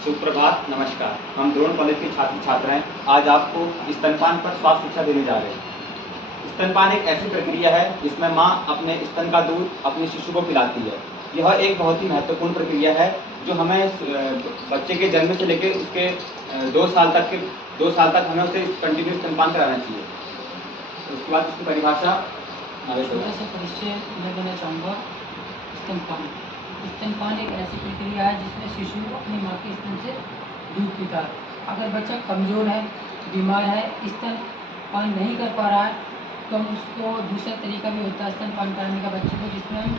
सुप्रभात, नमस्कार। हम द्रोण कॉलेज के छात्र छात्रा हैं। आज आपको स्तनपान पर स्वास्थ्य शिक्षा देने जा रहे हैं। स्तनपान एक ऐसी प्रक्रिया है जिसमें माँ अपने स्तन का दूध अपने शिशु को पिलाती है। यह एक बहुत ही महत्वपूर्ण प्रक्रिया है जो हमें बच्चे के जन्म से लेकर उसके 2 साल तक हमें उसे कंटिन्यू स्तनपान कराना चाहिए। उसके बाद उसकी परिभाषा परिचय मैं देना चाहूँगा। स्तनपान स्तनपान एक ऐसी प्रक्रिया है जिसमें शिशु अपनी माँ के स्तन से दूध पीता है। अगर बच्चा कमज़ोर है, बीमार है, स्तनपान नहीं कर पा रहा है तो हम उसको दूसरा तरीका भी होता है स्तनपान कराने का बच्चे को, जिसमें हम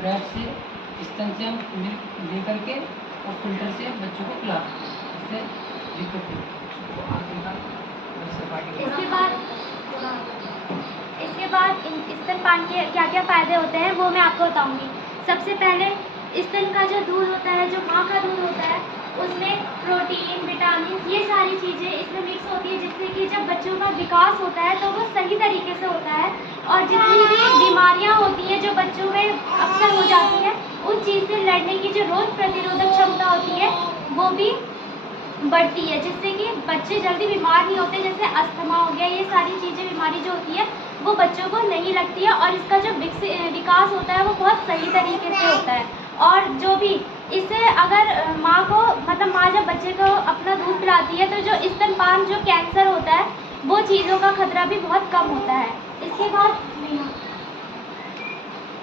ब्रेस्ट से स्तन से हम मिल्क ले करके और फिल्टर से बच्चों को पिलाते हैं। इससे दिक्कत नहीं। इसके बाद स्तनपान के क्या क्या फ़ायदे होते हैं वो मैं आपको बताऊंगी। सबसे पहले स्तन का जो दूध होता है, जो माँ का दूध होता है, उसमें प्रोटीन, विटामिन, ये सारी चीज़ें इसमें मिक्स होती है, जिससे कि जब बच्चों का विकास होता है तो वो सही तरीके से होता है और जितनी भी बीमारियाँ होती हैं जो बच्चों में अक्सर हो जाती हैं, उन चीज़ से लड़ने की जो रोग प्रतिरोधक क्षमता होती है वो भी बढ़ती है, जिससे कि बच्चे जल्दी बीमार नहीं होते। जैसे अस्थमा हो गया, ये सारी चीज़ें बीमारी जो होती है वो बच्चों को नहीं लगती है और इसका जो विकास होता है वो बहुत सही तरीके से होता है। और जो भी इससे अगर माँ को मतलब माँ जब बच्चे को अपना दूध पिलाती है तो जो स्तनपान जो कैंसर होता है वो चीज़ों का खतरा भी बहुत कम होता है। इसके बाद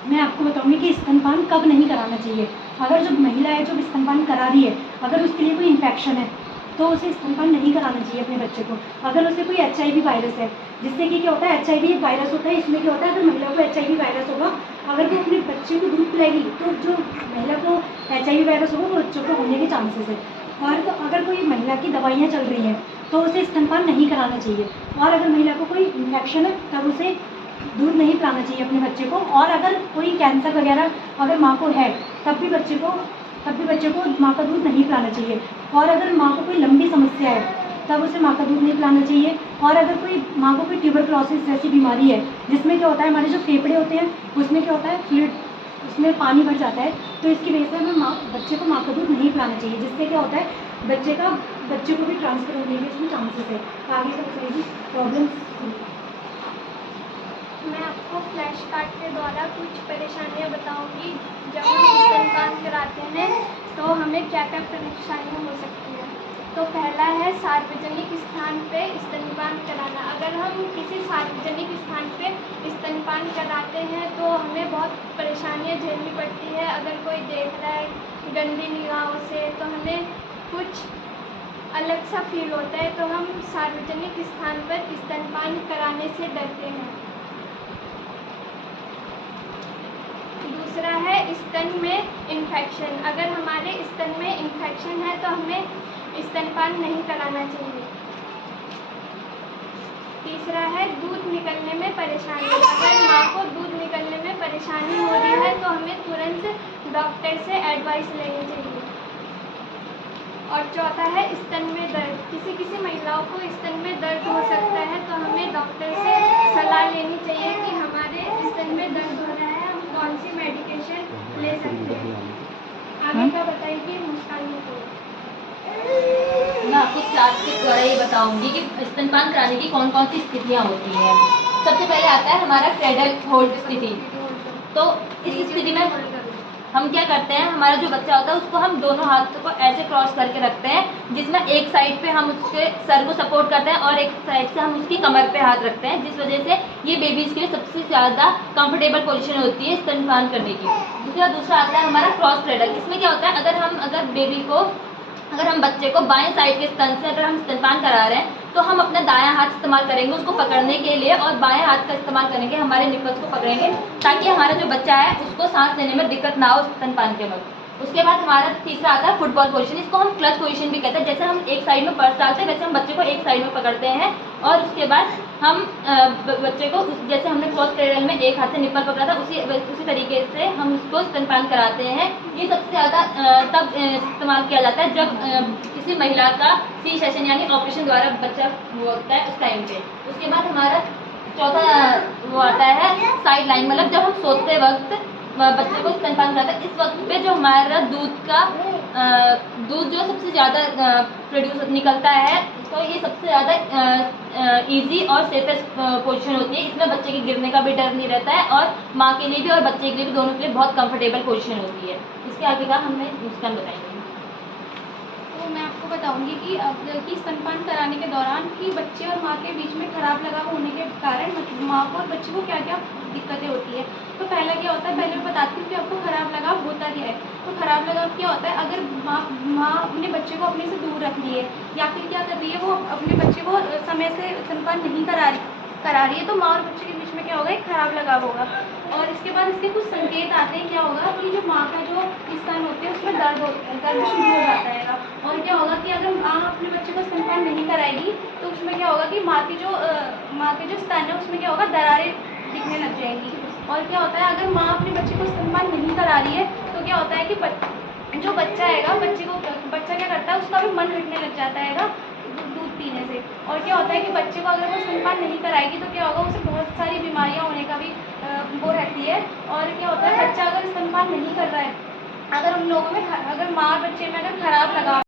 मैं आपको बताऊंगी कि स्तनपान कब नहीं कराना चाहिए। अगर जो महिला है जो स्तनपान करा रही है, अगर उसके लिए कोई इन्फेक्शन है तो उसे स्तनपान नहीं कराना चाहिए अपने बच्चे को। अगर उसे कोई HIV वायरस है, जिससे कि क्या होता है, HIV एक वायरस होता है, इसमें क्या होता है, अगर महिला को HIV वायरस होगा, अगर वो अपने बच्चे को दूध पिलाएगी तो जो महिला को HIV वायरस होगा वो बच्चों को होने के चांसेस है। और तो अगर कोई महिला की दवाइयाँ चल रही हैं तो उसे स्तनपान नहीं कराना चाहिए। और अगर महिला को कोई इन्फेक्शन है तब उसे दूध नहीं पिलाना चाहिए अपने बच्चे को। और अगर कोई कैंसर वगैरह अगर माँ को है तब भी बच्चे को माँ का दूध नहीं पिलाना चाहिए। और अगर माँ को कोई लंबी समस्या है तब उसे माँ का दूध नहीं पिलाना चाहिए। और अगर कोई माँ को कोई ट्यूबरक्लोसिस जैसी बीमारी है, जिसमें क्या होता है, हमारे जो फेफड़े होते हैं उसमें क्या होता है, फ्लूइड, उसमें पानी भर जाता है, तो इसकी वजह से हमें बच्चे को माँ का दूध नहीं पिलाना चाहिए, जिससे क्या होता है बच्चे को भी ट्रांसफर होने के इसमें चांसेस है। आगे का प्रॉब्लम मैं आपको फ्लैश कार्ड के द्वारा कुछ परेशानियां बताऊंगी। जब हम स्तनपान कराते हैं तो हमें क्या क्या परेशानियां हो सकती हैं। तो पहला है सार्वजनिक स्थान पे स्तनपान कराना। अगर हम किसी सार्वजनिक स्थान पे स्तनपान कराते हैं तो हमें बहुत परेशानियां झेलनी पड़ती है। अगर कोई देख रहा है गंदी निगाहों से तो हमें कुछ अलग सा फील होता है, तो हम सार्वजनिक स्थान पर स्तनपान कराने से डरते हैं। दूसरा है स्तन में इन्फेक्शन। अगर हमारे स्तन में इन्फेक्शन है तो हमें स्तनपान नहीं कराना चाहिए। तीसरा है दूध निकलने में परेशानी। अगर माँ को दूध निकलने में परेशानी हो रही है तो हमें तुरंत डॉक्टर से एडवाइस लेनी चाहिए। और चौथा है स्तन में दर्द। किसी महिलाओं को स्तन में दर्द हो सकता है तो हमें डॉक्टर से सलाह लेनी चाहिए कि हमारे स्तन में दर्द हो रहा है, हम कौन सी मेडिकेशन ले सकते हैं। आगे का बताइए मुस्कान को। मैं आपको क्लास के द्वारा ये बताऊंगी कि स्तनपान कराने की कौन कौन सी स्थितियाँ होती हैं। सबसे पहले आता है हमारा क्रेडल होल्ड स्थिति। तो इस स्थिति में हम क्या करते हैं, हमारा जो बच्चा होता है उसको हम दोनों हाथों को ऐसे क्रॉस करके रखते हैं, जिसमें एक साइड पे हम उसके सर को सपोर्ट करते हैं और एक साइड से हम उसकी कमर पे हाथ रखते हैं, जिस वजह से ये बेबीज़ के लिए सबसे ज़्यादा कंफर्टेबल पोजीशन होती है स्तनपान करने की। दूसरा आता है हमारा क्रॉस क्रेडल। इसमें क्या होता है, अगर हम बच्चे को बाएं साइड के स्तन से अगर हम स्तनपान करा रहे हैं तो हम अपना दायां हाथ इस्तेमाल करेंगे उसको पकड़ने के लिए और बाएं हाथ का इस्तेमाल करेंगे हमारे निपल्स को पकड़ेंगे, ताकि हमारा जो बच्चा है उसको सांस लेने में दिक्कत ना हो स्तनपान के वक्त। उसके बाद हमारा तीसरा आता है फुटबॉल पोजीशन। इसको हम क्लच पोजीशन भी कहते हैं। जैसे हम एक साइड में पर्स डालते हैं वैसे हम बच्चे को एक साइड में पकड़ते हैं और उसके बाद हम बच्चे को जैसे हमने क्रॉस क्रेडल में एक हाथ से निप्पल पकड़ा था उसी तरीके से हम उसको स्तनपान कराते हैं। ये सबसे ज़्यादा तब इस्तेमाल किया जाता है जब किसी महिला का सी सेशन यानी ऑपरेशन द्वारा बच्चा होता है उस टाइम पे। उसके बाद हमारा चौथा वो आता है साइड लाइन, मतलब जब हम सोते वक्त बच्चे को स्तनपान कराते हैं इस वक्त पे जो हमारा दूध का दूध जो सबसे ज़्यादा प्रोड्यूस निकलता है, तो ये सबसे ज़्यादा इजी और सेफेस्ट पोजीशन होती है। इसमें बच्चे के गिरने का भी डर नहीं रहता है और माँ के लिए भी और बच्चे के लिए भी, दोनों के लिए बहुत कंफर्टेबल पोजीशन होती है। इसके आगे का हमें नुकसान बताएंगे। तो मैं आपको बताऊंगी कि स्तनपान कराने के दौरान कि बच्चे और माँ के बीच में खराब लगाव होने के कारण माँ को और बच्चे को क्या क्या दिक्कतें होती है। तो पहला क्या होता है, पहले मैं बताती हूँ कि आपको खराब लगाव होता क्या है। तो खराब लगाव क्या होता है, अगर माँ अपने बच्चे को अपने से दूर रख रही है या फिर क्या कर रही है, वो अपने बच्चे को समय से स्तनपान नहीं करा रही है, तो माँ और बच्चे के बीच में क्या होगा, एक खराब लगाव होगा। और इसके बाद इसके कुछ संकेत आते हैं। क्या होगा कि जो माँ का जो स्तन होते हैं उसमें दर्द शुरू हो जाता है। और क्या होगा कि अगर माँ अपने बच्चे को स्तनपान नहीं कराएगी तो उसमें क्या होगा कि माँ के जो स्तन है उसमें क्या होगा, दरारें दिखने लग जाएंगी। और क्या होता है, अगर माँ अपने बच्चे को स्तनपान नहीं करा रही है तो क्या होता है कि जो बच्चा है, बच्चा क्या करता है, उसका भी मन हटने लग जाता है दूध पीने से। और क्या होता है कि बच्चे को अगर वो स्तनपान नहीं कराएगी तो क्या होगा, उसे बहुत सारी बीमारियां होने का भी वो रहती है। और क्या होता है, बच्चा अगर स्तनपान नहीं कर रहा है, अगर उन लोगों में अगर माँ बच्चे में अगर खराब लगा